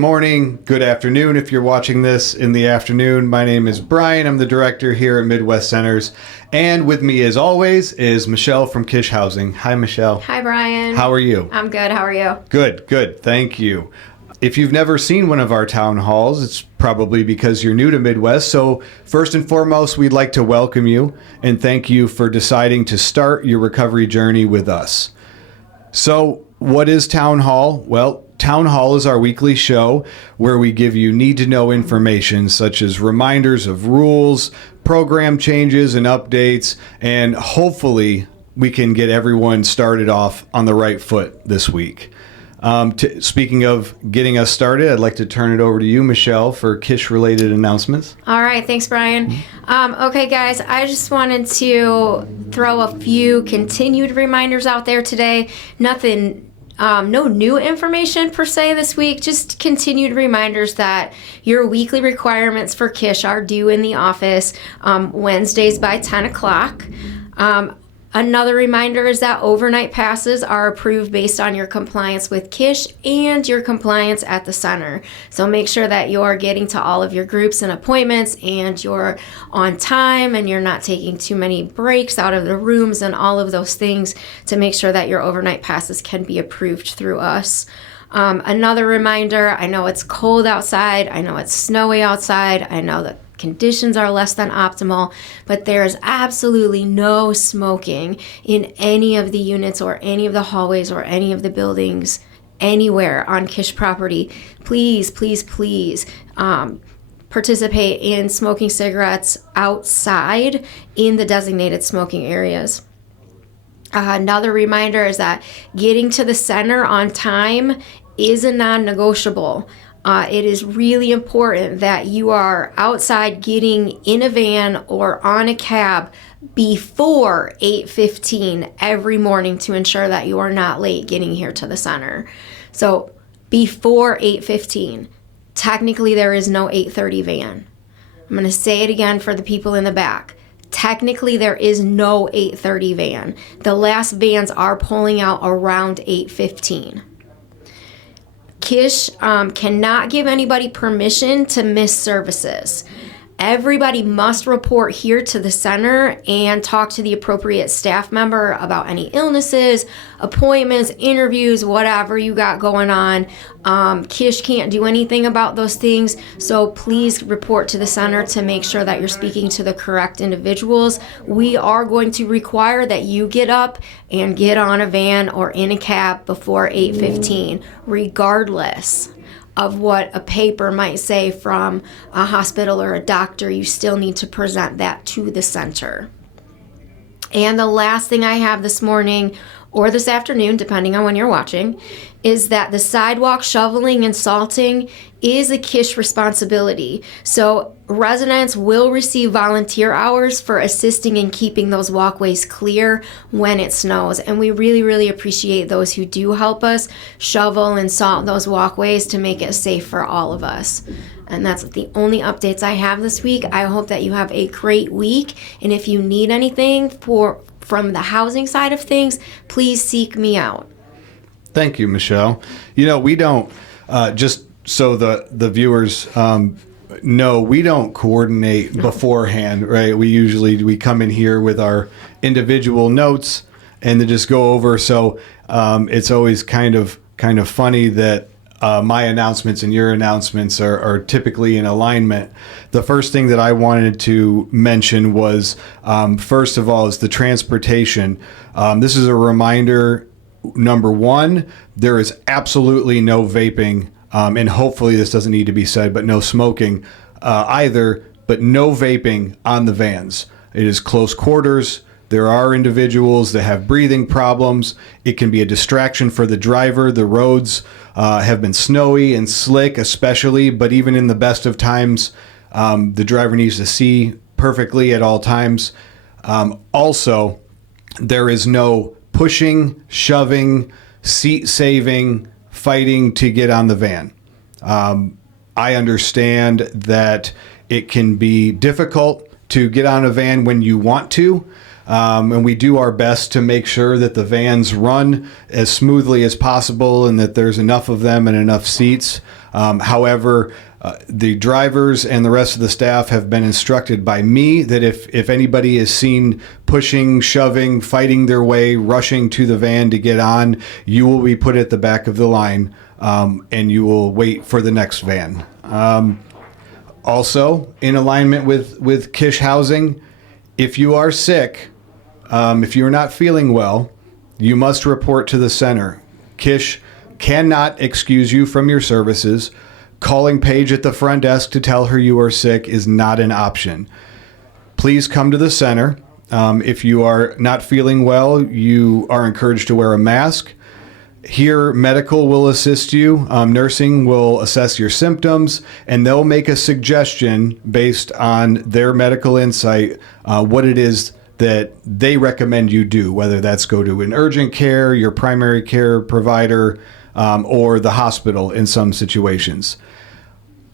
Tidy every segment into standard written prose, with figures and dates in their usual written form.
morning, good afternoon if you're watching this in the afternoon. My name is Brian. I'm the director here at Midwest Centers. And with me, as always, is Michelle from Kish Housing. Hi, Michelle. Hi, Brian. How are you? I'm good. How are you? Good. Thank you. If you've never seen one of our town halls, it's probably because you're new to Midwest. So first and foremost, we'd like to welcome you and thank you for deciding to start your recovery journey with us. So what is Town Hall? Well, Town Hall is our weekly show where we give you need-to-know information such as reminders of rules, program changes and updates, and hopefully we can get everyone started off on the right foot this week. Speaking of getting us started, I'd like to turn it over to you, Michelle, for Kish-related announcements. All right. Thanks, Brian. Okay, guys, I just wanted to throw a few continued reminders out there today. No new information per se this week, just continued reminders that your weekly requirements for Kish are due in the office Wednesdays by 10 o'clock. Another reminder is that overnight passes are approved based on your compliance with Kish and your compliance at the center. So make sure that you're getting to all of your groups and appointments and you're on time and you're not taking too many breaks out of the rooms and all of those things to make sure that your overnight passes can be approved through us. Another reminder, I know it's cold outside, I know it's snowy outside, I know that conditions are less than optimal, but there is absolutely no smoking in any of the units or any of the hallways or any of the buildings anywhere on Kish property. Please participate in smoking cigarettes outside in the designated smoking areas. Another reminder is that getting to the center on time is a non-negotiable. It is really important that you are outside getting in a van or on a cab before 8:15 every morning to ensure that you are not late getting here to the center. So before 8:15, technically there is no 8:30 van. I'm going to say it again for the people in the back. Technically there is no 8:30 van. The last vans are pulling out around 8:15. Kish cannot give anybody permission to miss services. Everybody must report here to the center and talk to the appropriate staff member about any illnesses, appointments, interviews, whatever you got going on. Kish can't do anything about those things, so please report to the center to make sure that you're speaking to the correct individuals. We are going to require that you get up and get on a van or in a cab before 8:15, regardless of what a paper might say from a hospital or a doctor. You still need to present that to the center. And the last thing I have this morning or this afternoon, depending on when you're watching, is that the sidewalk shoveling and salting is a Kish responsibility. So residents will receive volunteer hours for assisting in keeping those walkways clear when it snows. And we really appreciate those who do help us shovel and salt those walkways to make it safe for all of us. And that's the only updates I have this week. I hope that you have a great week. And if you need anything from the housing side of things, please seek me out. Thank you, Michelle. You know, we don't, just so the viewers know, we don't coordinate beforehand, right? We come in here with our individual notes and then just go over. So it's always kind of funny that my announcements and your announcements are typically in alignment. The first thing that I wanted to mention was, first of all, is the transportation. This is a reminder. Number one, there is absolutely no vaping, and hopefully this doesn't need to be said, but no smoking either, but no vaping on the vans. It is close quarters. There are individuals that have breathing problems. It can be a distraction for the driver. The roads have been snowy and slick especially, but even in the best of times, the driver needs to see perfectly at all times. Also, there is no pushing, shoving, seat saving, fighting to get on the van. I understand that it can be difficult to get on a van when you want to. And we do our best to make sure that the vans run as smoothly as possible and that there's enough of them and enough seats. However, the drivers and the rest of the staff have been instructed by me that if anybody is seen pushing, shoving, fighting their way, rushing to the van to get on, you will be put at the back of the line, and you will wait for the next van. Also, in alignment with Kish Housing, if you are sick, if you're not feeling well, you must report to the center. Kish cannot excuse you from your services. Calling Paige at the front desk to tell her you are sick is not an option. Please come to the center. If you are not feeling well, you are encouraged to wear a mask. Here, medical will assist you. Nursing will assess your symptoms, and they'll make a suggestion based on their medical insight, what it is that they recommend you do, whether that's go to an urgent care, your primary care provider, or the hospital in some situations.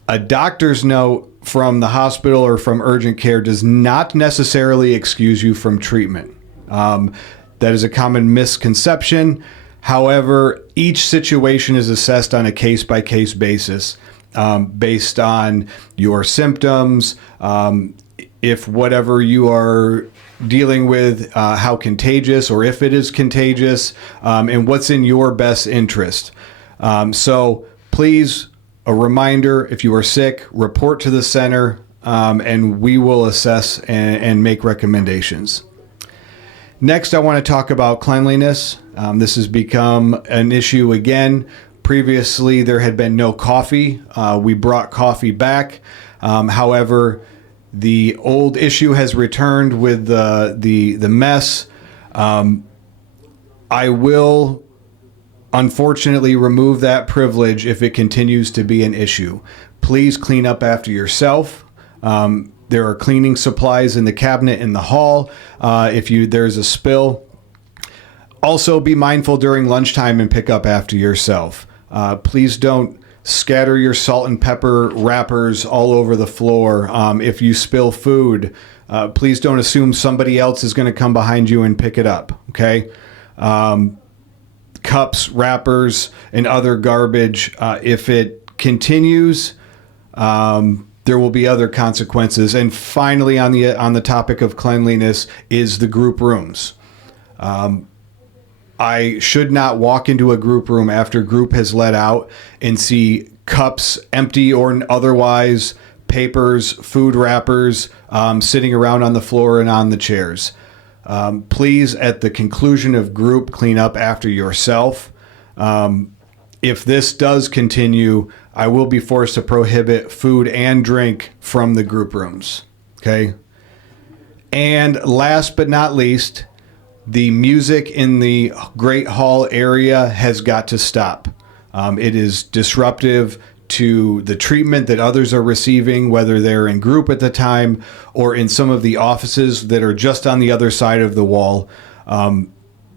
A doctor's note from the hospital or from urgent care does not necessarily excuse you from treatment. That is a common misconception. However, each situation is assessed on a case-by-case basis, based on your symptoms, if whatever you are dealing with, how contagious or if it is contagious, and what's in your best interest. So please, a reminder, if you are sick, report to the center, and we will assess and make recommendations. Next, I want to talk about cleanliness. This has become an issue again. Previously, there had been no coffee. We brought coffee back. However, the old issue has returned with the mess. I will unfortunately remove that privilege if it continues to be an issue. Please clean up after yourself. There are cleaning supplies in the cabinet in the hall. If there's a spill, also be mindful during lunchtime and pick up after yourself. Please don't scatter your salt and pepper wrappers all over the floor. If you spill food, please don't assume somebody else is going to come behind you and pick it up. Okay. Cups, wrappers, and other garbage. If it continues, there will be other consequences. And finally, on the topic of cleanliness is the group rooms. I should not walk into a group room after group has let out and see cups, empty or otherwise, papers, food wrappers, sitting around on the floor and on the chairs. Please, at the conclusion of group, clean up after yourself. If this does continue, I will be forced to prohibit food and drink from the group rooms. Okay. And last but not least, the music in the Great Hall area has got to stop. It is disruptive to the treatment that others are receiving, whether they're in group at the time or in some of the offices that are just on the other side of the wall.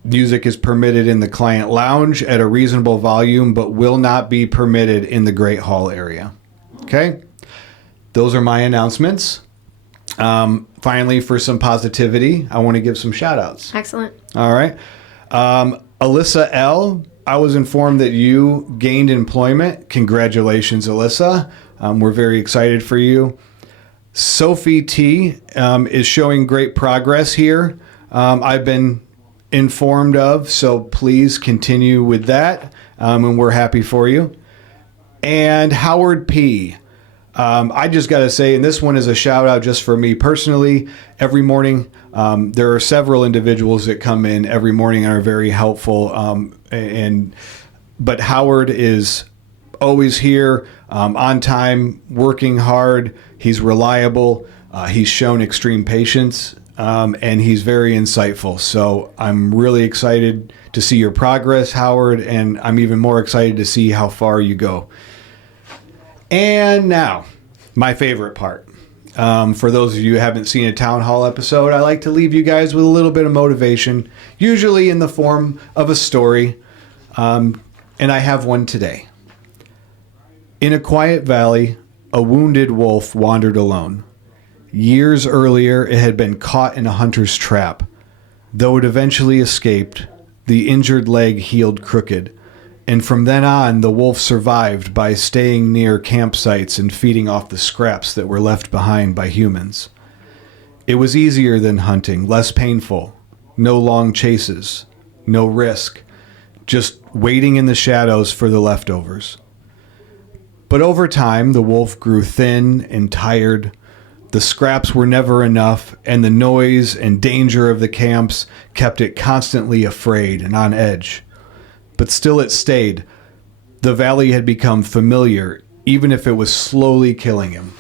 Music is permitted in the client lounge at a reasonable volume, but will not be permitted in the Great Hall area. Okay? Those are my announcements. Finally, for some positivity, I want to give some shout outs. Excellent. All right. Alyssa L., I was informed that you gained employment. Congratulations, Alyssa. We're very excited for you. Sophie T. Is showing great progress here. I've been informed of, so please continue with that, and we're happy for you. And Howard P. I just got to say, and this one is a shout out just for me personally. Every morning, there are several individuals that come in every morning and are very helpful. But Howard is always here, on time, working hard. He's reliable. He's shown extreme patience, and he's very insightful. So I'm really excited to see your progress, Howard, and I'm even more excited to see how far you go. And now, my favorite part. For those of you who haven't seen a Town Hall episode, I like to leave you guys with a little bit of motivation, usually in the form of a story. And I have one today. In a quiet valley, a wounded wolf wandered alone. Years earlier, it had been caught in a hunter's trap. Though it eventually escaped, the injured leg healed crooked, and from then on the wolf survived by staying near campsites and feeding off the scraps that were left behind by humans. It was easier than hunting, less painful, no long chases, no risk, just waiting in the shadows for the leftovers. But over time, the wolf grew thin and tired. The scraps were never enough, and the noise and danger of the camps kept it constantly afraid and on edge. But still it stayed. The valley had become familiar, even if it was slowly killing him.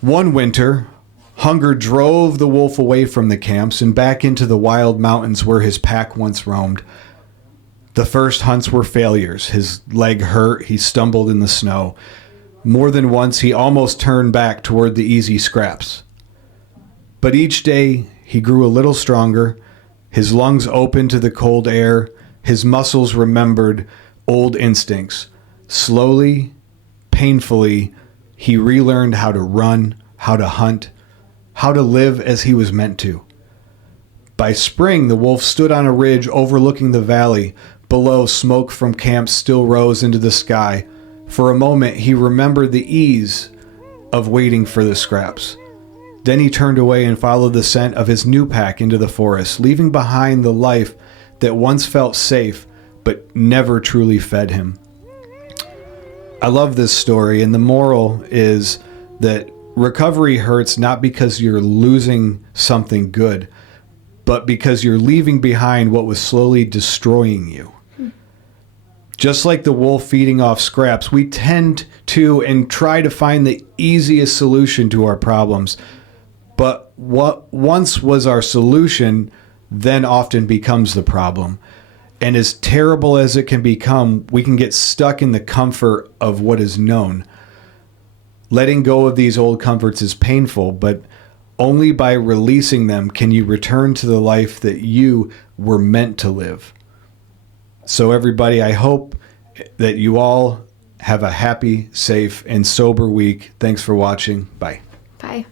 One winter, hunger drove the wolf away from the camps and back into the wild mountains where his pack once roamed. The first hunts were failures. His leg hurt. He stumbled in the snow. More than once, he almost turned back toward the easy scraps. But each day, he grew a little stronger. His lungs opened to the cold air. His muscles remembered old instincts. Slowly, painfully, he relearned how to run, how to hunt, how to live as he was meant to. By spring, the wolf stood on a ridge overlooking the valley. Below, smoke from camp still rose into the sky. For a moment, he remembered the ease of waiting for the scraps. Then he turned away and followed the scent of his new pack into the forest, leaving behind the life that once felt safe but never truly fed him. I love this story, and the moral is that recovery hurts not because you're losing something good, but because you're leaving behind what was slowly destroying you. Just like the wolf feeding off scraps, we tend to and try to find the easiest solution to our problems. But what once was our solution then often becomes the problem. And as terrible as it can become, we can get stuck in the comfort of what is known. Letting go of these old comforts is painful, but only by releasing them can you return to the life that you were meant to live. So everybody, I hope that you all have a happy, safe, and sober week. Thanks for watching. Bye. Bye.